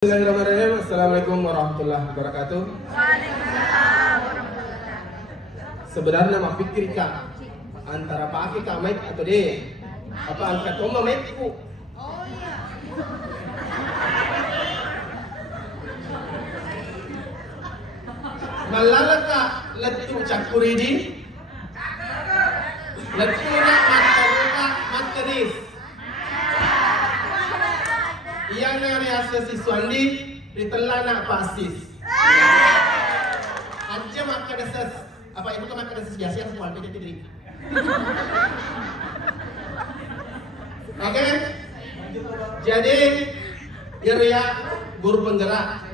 Bismillahirrahmanirrahim. Assalamualaikum warahmatullahi wabarakatuh. Sebenarnya mak pikir kak antara pakai kak mic atau deh apa angkat oma mic ku. Malala kak letu cakuridi letu nak materis yang nariasa siswandi ditelan pasis. Aja makan desas apa ibu kan makan desas biasa yang semua beda diri. Oke, jadi ya guru penggerak.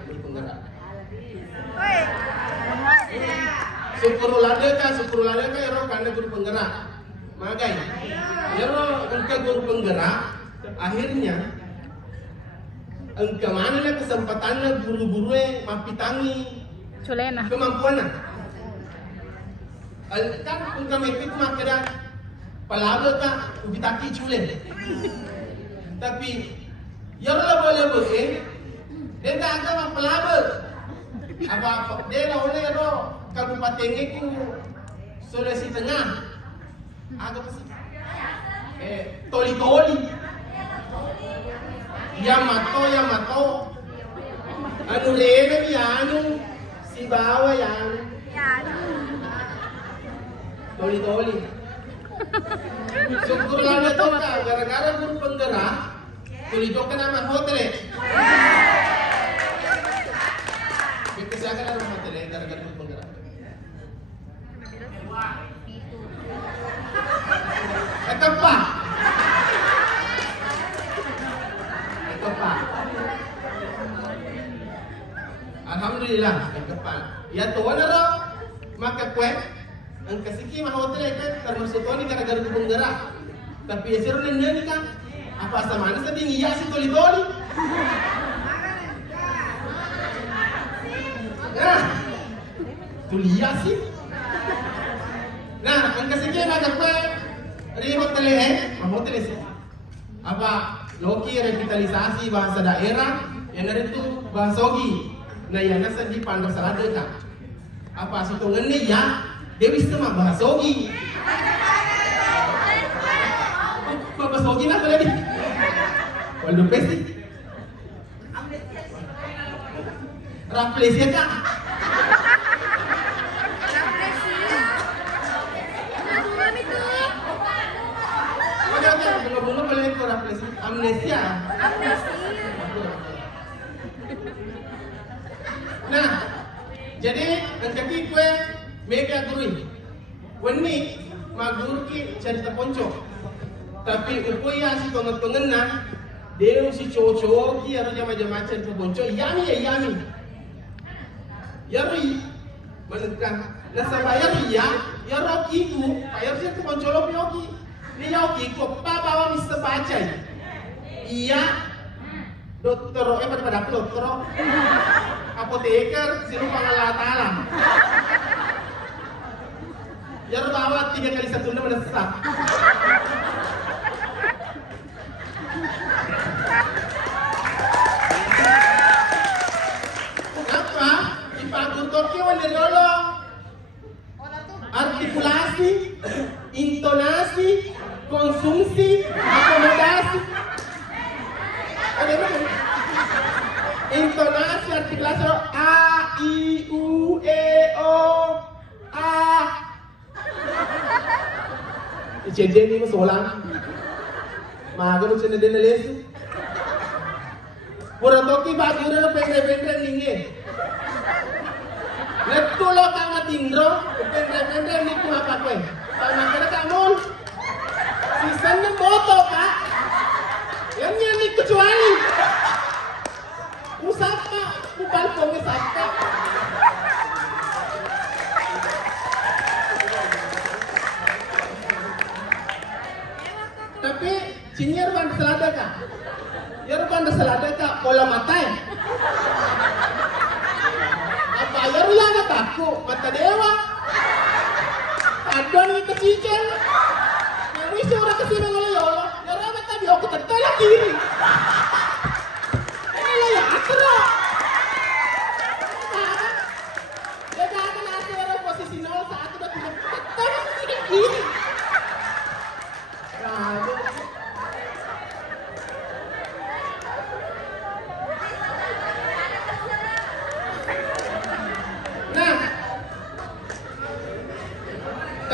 Syukurulade ka ero karena guru penggerak. Makanya ero engkau guru penggerak akhirnya engkau mana kesempatannya guru-guru yang mapitangi kemampuannya. Kan engkau mepit makanya palaga ka ubitaki culen. Tapi ya boleh boleh dia tak agak palaga apa dia lah oleh ro kabupaten itu Sulawesi Tengah agak pasti toli-toli Yamato anu lene anu si bawa yang toli-toli syukurlah na to ka gara-gara guru penggerak tulito ka nama hotel Kesiakan dalam hotel gara-gara guru penggerak Pak Alhamdulillah kepal. Ya tuan ro maka kue ang kasiki mah hotel kan termasuk tuan gara-gara guru penggerak. Tapi ya seru nanya kan apa sama mana sedih iya si toli-toli. Nah, tulia sih. Nah, ang kasiki maka kue di hotel hotel sih. Apa Loki revitalisasi bahasa daerah yang dari itu bahasa Ogi. Nah ya nasa di pandang salada kan. Apa situngan ni ya dia bisa mah bahasa Ogi. Bahasa Ogi nak lagi. Walau pasti. Raplesia kan. Amnesia. Nah, jadi angkati kue mega guru. Wani maguru ki cerita ponco. Tapi upoya si tongen-tongenan dia si cowok-cowok ki harus jama-jama cerita ponco. Yami. Yari menentang. Nah saya ya roki ku, bayar cerita ponco lo yoki. Ni yoki ku pa bawa bisa baca. Iya, dokter, pada dokter, apoteker, sinu pangalatalan. Yang bawa 3 kali 1 mendesak. Kenapa? Dipakai toki wali lolo. Artikulasi, intonasi, konsumsi, akomodasi. Intonasi artikulasi A, I, U, E, O, A. Icende ni masolang. Magano cende din nalesu. Pura toki bagura na pendre ninge. Letulo ka matindro, pendre ni kumapakwe. Pagmangkana ka mon. Sisan ng boto ka. Yan ni kecuali. Usapa, bukan pengisapa. Tapi cinyar ban selada kak. Yar ban selada kak pola mata. Apa yar yang mataku mata dewa. Adon ni kecicil. Yang wis ora kesini ngoloyo. Yar mata biok tetela kiri. Ini lah ya akra.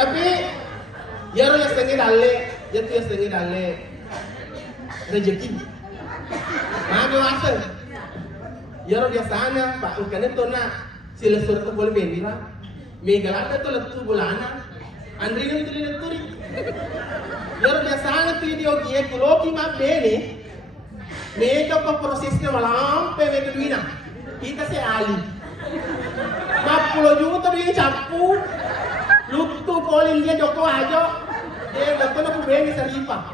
Tapi ya lo yang setengah dalle, ya tuh yang setengah dalle rezeki. Mami wasa. Ya lo biasa na, pak ukan itu na sila surat tu boleh bendi lah. Megalada tu letu bulana, Andri kan tu letu ni. Ya lo biasa na tu dia okie kuloki mah bene. Mega pa prosesnya malam pe mega duina. Kita se ali. Mapulo juta dia capu. Luktu kolin dia joko aja. Dia betul nak beni saripa.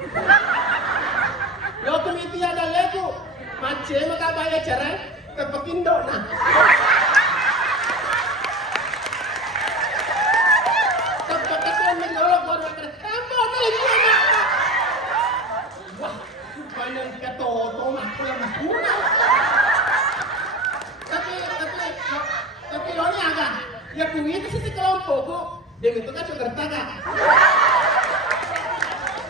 Yo kemiti ada lego. Mace maka bayar cerai tepakin dok nah. Tepakin menolak baru kena. Tambah lagi ada. Wah, panjang kita toto aku yang guna. Tapi lo ni agak. Ya kuih itu sih kelompok kok. Dia itu kan sudah tertaga.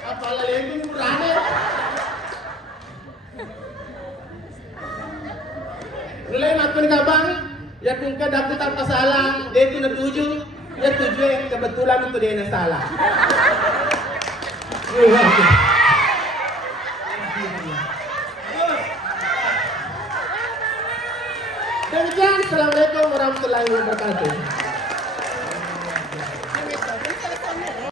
Apalah lagi murahnya. Mulai makan kabang, ya kung kada tanpa salah, dia itu natuju, ya tuju kebetulan itu dia yang salah.